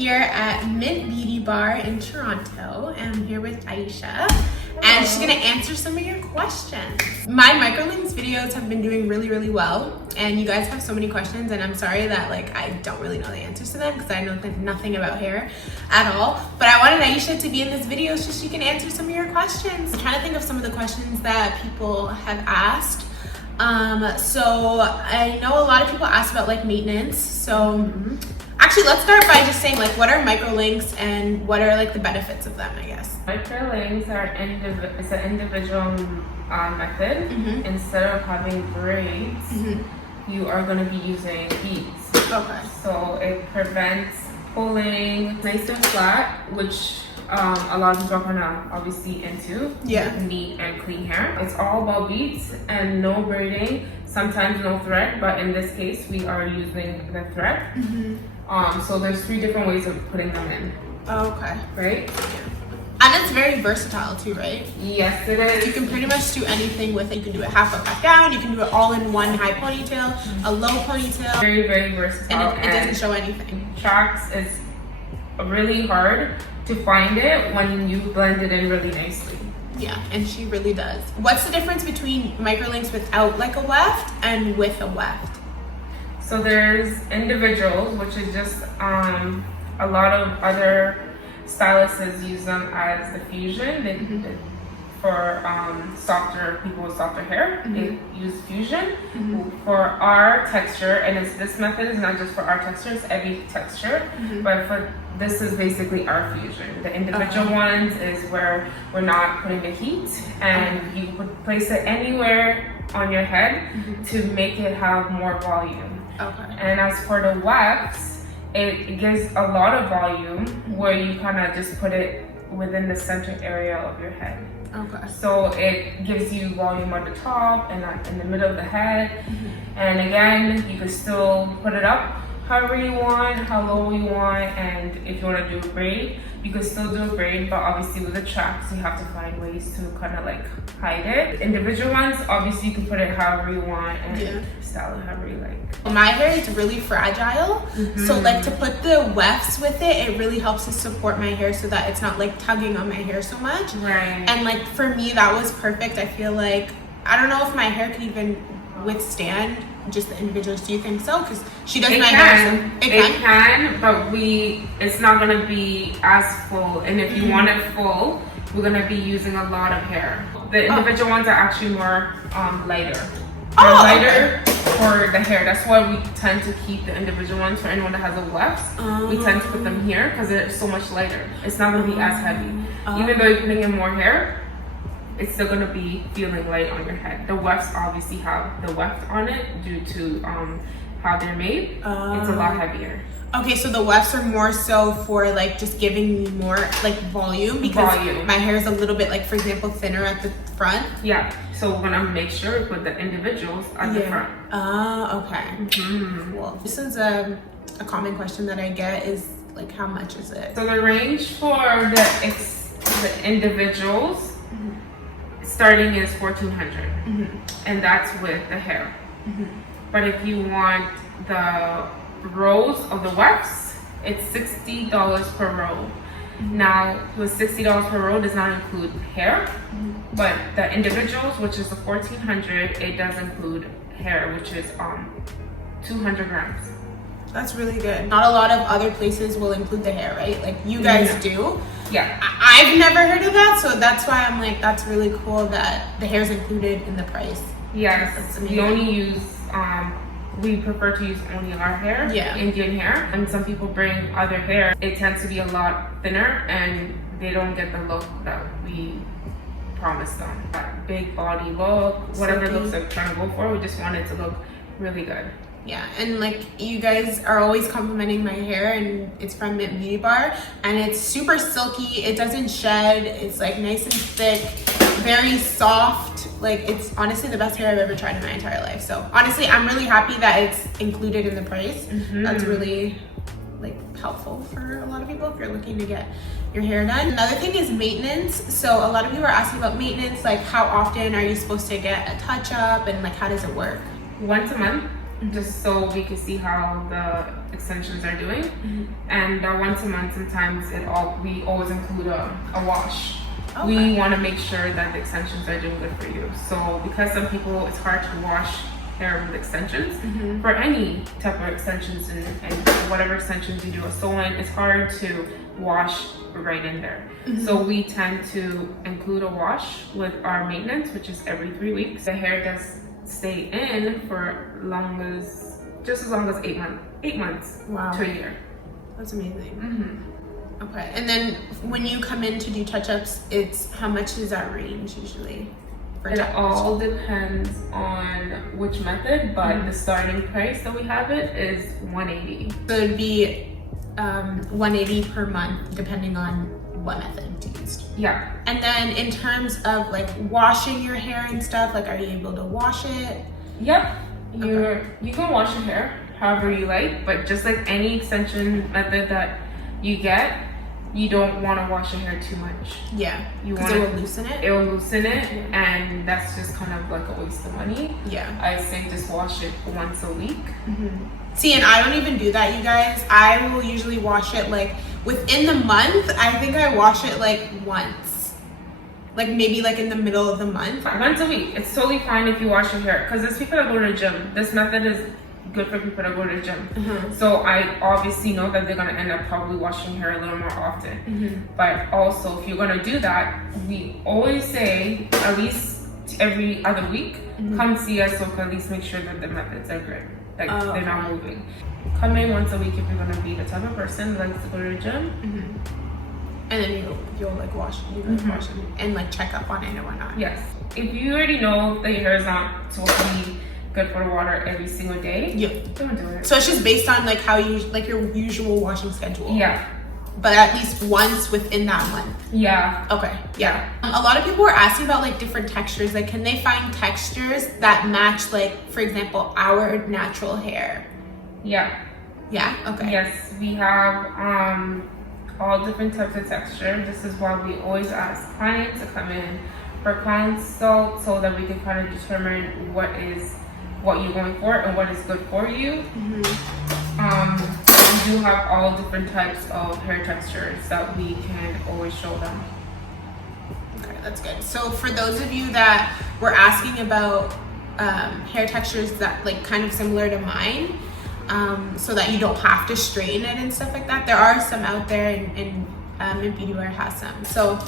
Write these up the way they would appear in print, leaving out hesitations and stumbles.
here at Mint Beauty Bar in Toronto. I'm here with Aiish'a, and she's gonna answer some of your questions. My Microlinks videos have been doing really well, and you guys have so many questions, and I'm sorry that like I don't really know the answers to them because I know nothing about hair at all. But I wanted Aiish'a to be in this video so she can answer some of your questions. I'm trying to think of some of the questions that people have asked. So I know a lot of people ask about like maintenance. So actually, let's start by just saying like, what are microlinks and what are like the benefits of them, I guess. Microlinks are it's an individual method. Instead of having braids, you are going to be using beads. Okay. So it prevents pulling, nice and flat, which a lot of people are gonna obviously into neat and clean hair. It's all about beads and no braiding, sometimes no thread, but in this case we are using the thread. So there's 3 different ways of putting them in. Okay. Right? Yeah. And it's very versatile too, right? Yes, it is. You can pretty much do anything with it. You can do it half up, half down. You can do it all in one high ponytail, a low ponytail. Very versatile. And it doesn't show anything. Tracks is really hard to find it when you blend it in really nicely. Yeah, and she really does. What's the difference between microlinks without like a weft and with a weft? So there's individuals, which is just a lot of other stylists use them as the fusion. For softer people with softer hair, they use fusion. For our texture, and this method is not just for our texture, it's every texture, but for this is basically our fusion. The individual ones is where we're not putting the heat, and you would place it anywhere on your head to make it have more volume. And as for the wefts, it gives a lot of volume where you kind of just put it within the center area of your head. So it gives you volume at the top and in the middle of the head. And again, you can still put it up however you want, how low you want, and if you want to do a braid, you can still do a braid, but obviously with the tracks, you have to find ways to kind of like hide it. Individual ones, obviously you can put it however you want and style it however you like. My hair is really fragile, so like to put the wefts with it, it really helps to support my hair so that it's not like tugging on my hair so much. Right. And like for me, that was perfect. I feel like, I don't know if my hair could even withstand just the individuals. Do you think so? Because she does my hair. So it can, but it's not gonna be as full. And if you want it full, we're gonna be using a lot of hair. The individual ones are actually more lighter. Lighter for the hair. That's why we tend to keep the individual ones. For anyone that has a wefts, we tend to put them here because they're so much lighter. It's not gonna be as heavy. Even though you're putting in more hair, it's still gonna be feeling light on your head. The wefts obviously have the weft on it due to how they're made. It's a lot heavier. Okay, so the wefts are more so for like just giving me more like volume because my hair is a little bit like, for example, thinner at the front. Yeah. So we're gonna make sure we put the individuals at the front. Okay. Cool. This is a common question that I get is like, how much is it? So the range for the individuals starting is $1,400, and that's with the hair. But if you want the rows of the wefts, it's $60 per row. Now, the $60 per row does not include hair, but the individuals, which is the $1,400, it does include hair, which is 200 grams. That's really good. Not a lot of other places will include the hair, right? Like you guys do. Yeah. I've never heard of that, so that's why I'm like, that's really cool that the hair's included in the price. Yes. We only use we prefer to use only our hair, Indian hair, and some people bring other hair. It tends to be a lot thinner and they don't get the look that we promise them. That big body look, whatever looks they're trying to go for, we just want it to look really good. Yeah, and like you guys are always complimenting my hair, and it's from Mint Beauty Bar, and it's super silky, it doesn't shed, it's like nice and thick, very soft. Like it's honestly the best hair I've ever tried in my entire life. So honestly, I'm really happy that it's included in the price. That's really like helpful for a lot of people if you're looking to get your hair done. Another thing is maintenance. So a lot of people are asking about maintenance, like how often are you supposed to get a touch up and like how does it work? Once a month. just so we can see how the extensions are doing. And once a month, sometimes we always include a wash. Okay. We want to make sure that the extensions are doing good for you. So because some people, it's hard to wash hair with extensions, for any type of extensions and whatever extensions you do a sew-in, it's hard to wash right in there. So we tend to include a wash with our maintenance, which is every 3 weeks. The hair does stay in for just as long as 8 months to a year. That's amazing. Okay, and then when you come in to do touch-ups, how much does that range usually? It all depends on which method, but the starting price that we have is $180. So it'd be $180 per month, depending on what method you used. Yeah. And then in terms of like washing your hair and stuff, like, are you able to wash it? Yep. You can wash your hair however you like, but just like any extension method that you get, you don't want to wash your hair too much. Yeah, because it will loosen it. It will loosen it, and that's just kind of like a waste of money. Yeah. I say just wash it once a week. See, and I don't even do that, you guys. I will usually wash it like within the month. I think I wash it like once. Like maybe like in the middle of the month. Once a week. It's totally fine if you wash your hair, because there's people that go to the gym. This method is good for people that go to the gym. So I obviously know that they're going to end up probably washing hair a little more often. But also, if you're going to do that, we always say at least every other week, come see us so we can at least make sure that the methods are good. Like they're not moving. Come in once a week if you're going to be the type of person that likes to go to the gym. And then you'll like wash it and like check up on it and whatnot. Yes. If you already know that your hair is not supposed to be good for the water every single day, don't do it. So it's just based on like how you like your usual washing schedule. Yeah. But at least once within that month. Yeah. Okay. Yeah. A lot of people were asking about like different textures. Like, can they find textures that match, like, for example, our natural hair? Yeah. Yeah. Okay. Yes, we have all different types of texture. This is why we always ask clients to come in for consult so that we can kind of determine what you're going for and what is good for you. We do have all different types of hair textures that we can always show them. Okay, that's good. So for those of you that were asking about hair textures that like kind of similar to mine, so that you don't have to straighten it and stuff like that, there are some out there, and Mint Beauty Bar has some. So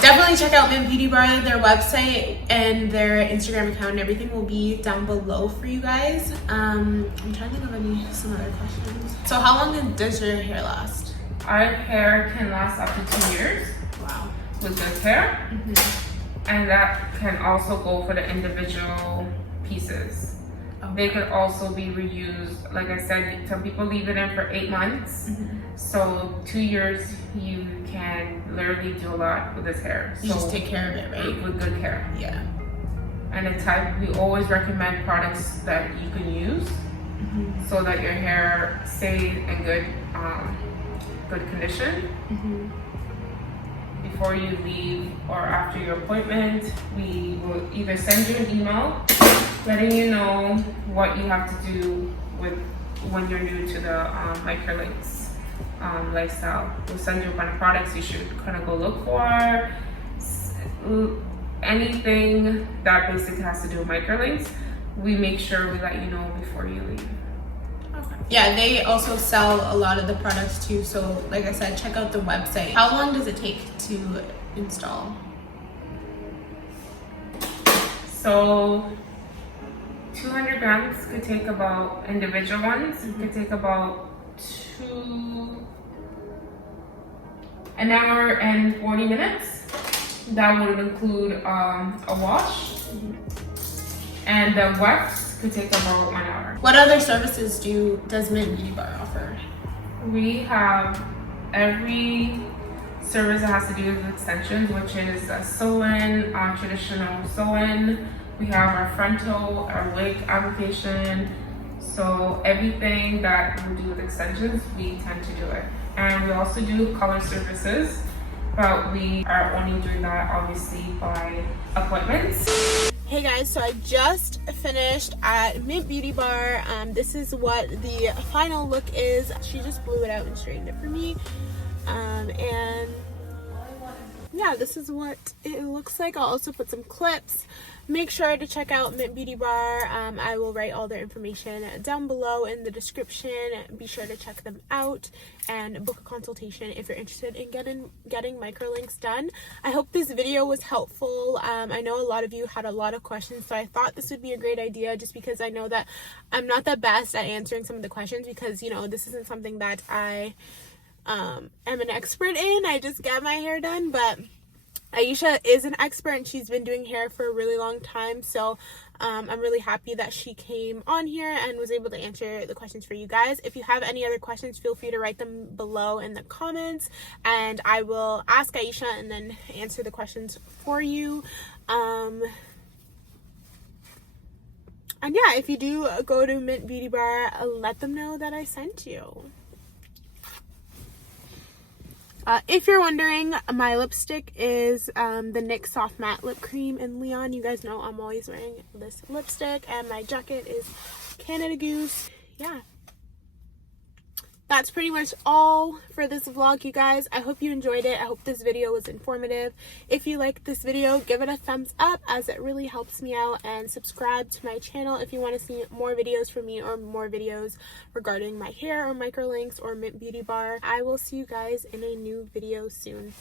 definitely check out Mint Beauty Bar. Their website and their Instagram account and everything will be down below for you guys. I'm trying to think of some other questions. So how long does your hair last? Our hair can last up to 2 years. Wow. With good hair. And that can also go for the individual pieces. They could also be reused. Like I said, some people leave it in for 8 months. So 2 years, you can literally do a lot with this hair. You just take care of it, right? With good care. Yeah. And we always recommend products that you can use so that your hair stays in good condition. Before you leave or after your appointment, we will either send you an email letting you know what you have to do when you're new to the Microlinks lifestyle. We'll send you a bunch of products you should kind of go look for. Anything that basically has to do with Microlinks, we make sure we let you know before you leave. Yeah, they also sell a lot of the products too. So like I said, check out the website. How long does it take to install? So 200 grams could take about, individual ones, could take about an hour and 40 minutes. That would include a wash. And the wefts could take about 1 hour. What other services does Mint Beauty Bar offer? We have every service that has to do with extensions, which is a sew-in, traditional sew-in. We have our frontal, our wig application. So everything that we do with extensions, we tend to do it. And we also do color services, but we are only doing that obviously by appointments. Hey Hey guys, so I just finished at Mint Beauty Bar. This is what the final look is. She just blew it out and straightened it for me. And yeah, this is what it looks like. I'll also put some clips. Make sure to check out Mint Beauty Bar. I will write all their information down below in the description. Be sure to check them out and book a consultation if you're interested in getting microlinks done. I hope this video was helpful. I know a lot of you had a lot of questions, so I thought this would be a great idea, just because I know that I'm not the best at answering some of the questions, because you know, this isn't something that I am an expert in. I just get my hair done, but Aiish'a is an expert and she's been doing hair for a really long time, so I'm really happy that she came on here and was able to answer the questions for you guys. If you have any other questions, feel free to write them below in the comments and I will ask Aiish'a and then answer the questions for you. And yeah, if you do go to Mint Beauty Bar, let them know that I sent you. If you're wondering, my lipstick is the NYX Soft Matte Lip Cream in Leon. You guys know I'm always wearing this lipstick, and my jacket is Canada Goose. Yeah. That's pretty much all for this vlog, you guys. I hope you enjoyed it. I hope this video was informative. If you liked this video, give it a thumbs up, as it really helps me out, and subscribe to my channel if you want to see more videos from me or more videos regarding my hair or microlinks or Mint Beauty Bar. I will see you guys in a new video soon.